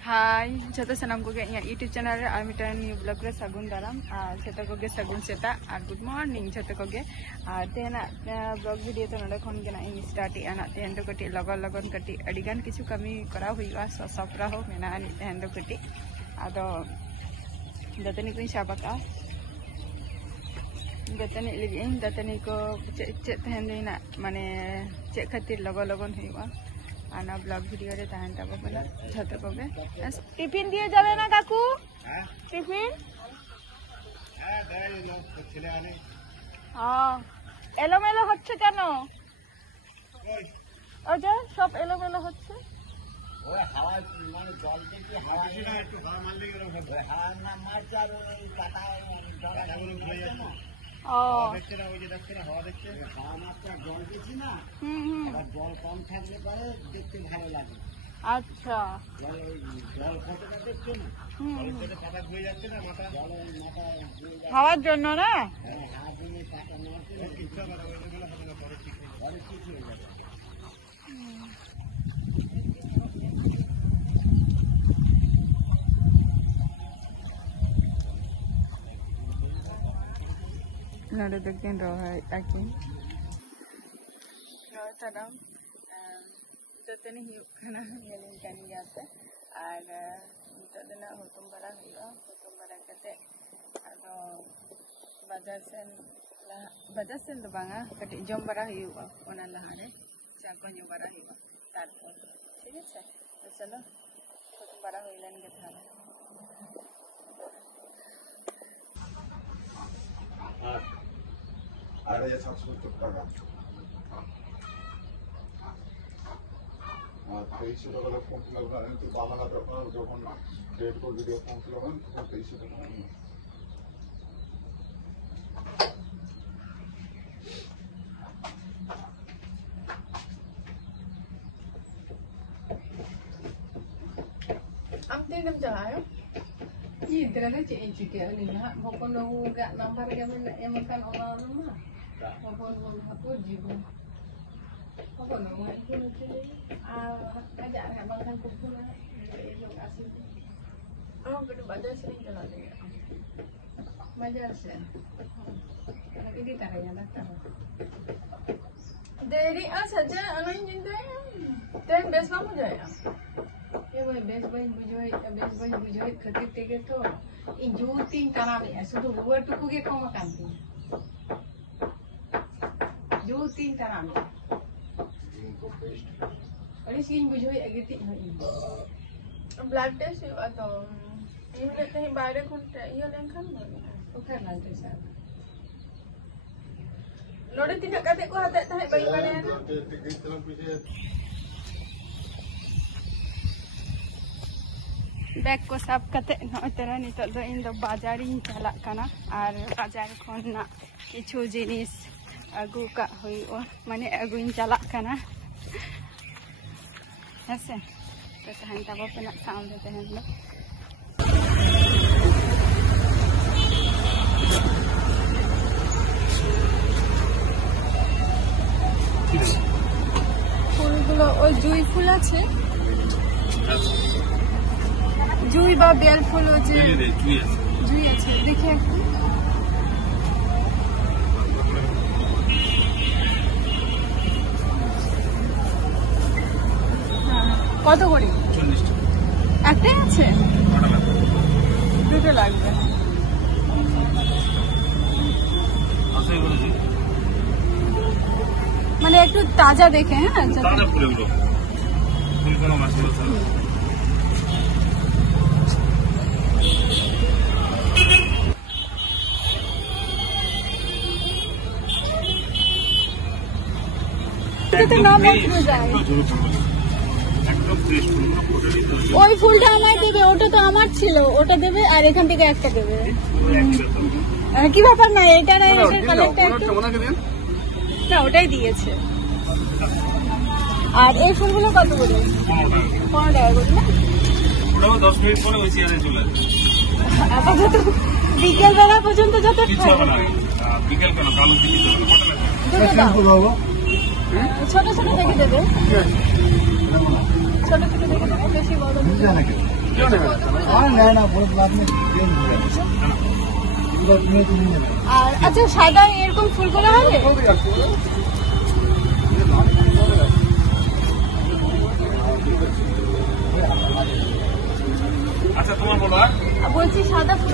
हाय जो सामान को यूट्यूब चैनल और मिटान न्यू ब्लॉग रे सगुन दाराम जो को सगुन सेता और गुड मॉर्निंग जो को तेना ब्लॉग वीडियो तो नोडे खन के इन स्टार्ट आना तेहन तो कटी लगन लगन कटी अडिगान किछु कमी करा हुआ सपरा हो मेना तेहन तो कटी आदो दतनी को साबाका दतनी लगे दतनी को चे तेहन देना माने चे खातिर लगन लगन हुआ आना ब्लॉग वीडियो रे तहन तब बोला छत को टिफिन दिए जाबे ना काकू टिफिन হ্যাঁ দেয় লোক ছেলে আনে এলোমেলো হচ্ছে কেন ওই যে সব এলোমেলো হচ্ছে ওই হাওয়া মানে জল থেকে হাওয়া না একটু হাওয়া মারলে এরকম হবে হাওয়া না মারছে আর ওই কাটা জলগুলো হয়ে যাচ্ছে দেখছে না ওই যে দেখছে না হাওয়া দেখছে হাওয়া মাত্রা জল বেশি না আবার জল কম থাকলে পরে দেখতে ভালো লাগে আচ্ছা জল ফোটাটা দেখছো না জলের পাতা ধুয়ে যাচ্ছে না মাথা মাথা হাওয়ার জন্য না হাওয়া দিয়ে পাতা মারছে ইচ্ছা করে ওইগুলো হবে না পরে ঠিক হয়ে যাবে नोड़े देखते रहा आके तराम दतनी खाना मेलिन कानी जाते और नितना हुकुम बड़ा हुआ हुकुम बड़ा करते आदो बाजार सेन दो बांगा कटी जम बड़ा हुआ ओना लहारे चाको न्यू बड़ा हुआ तारपर ठीक है तो चलो हुकुम बड़ा हुइलन के थारे আরে 770 টাকা আর 23 টাকা ফোন লাগবে আমি তো বাংলা যখন যখন ক্রিয়েট করে ভিডিও ফোন লাগবে তখন 23 টাকা am tinam jalan Iya, terkadang cik juga ni lah. Maupun nggak nampak kami nak makan orang rumah. Maupun aku juga. Maupun rumah itu nanti ajak nak makan kumpul lah. Elok asyik. Oh, betul bajar sering jalan ni. Bajar sen. Lagi di taranya datang. Dari saja anak jintai. Then best kamu jaya. ये भाई base भाई बुझोई खती तेगे तो इन जो तीन तारा में ऐसे तो वो टुकु के कम कांती जो तीन तारा में अरे सीन बुझोई अगे तीन हो ब्लड टेस्ट हुआ तो ये कहते हैं बाहर कुछ ये लेंखन तो क्या ब्लड टेस्ट है नोड़े तीन कते को हाथ है भाई बने बैग को साफ करते तरह नित इन बाजार चला और बाजार खना किछु जिनिस अगू का माने अगू चला हेसे तो तहन तब पे साउंड तहन लो फुलगुलो ओई जुई फुल आछे जुई बा बेल फुल जुई আছে দেখে কত করে 40 টাকা একটাই আছে দুটো লাগবে মানে একটু তাজা দেখে হ্যাঁ তাজা ফুলগুলো ফুলগুলো মাশাআল্লাহ ওই ফুলটা আমায় দেবে ওটা তো আমার ছিল ওটা দেবে আর এখান থেকে একটা দেবে কি ব্যাপার না এটা না এটার কালারটা একটু না ওটাই দিয়েছে আর এই ফুলগুলো কত করে 15 টাকা করে না ওটাও 10 মিনিট পরে ওই চেয়ারে চলে আসবে আপাতত বিকেল বেলা পর্যন্ত যত বিকেল কেন কালো দিকে চলে ছোট ছোট দেখে দেবে ছোট ছোট দেখে দেবে বেশি বড় আর আচ্ছা সাদা এরকম ফুলগুলো হবে? আচ্ছা তোমার বলো বলছি সাদা ফুল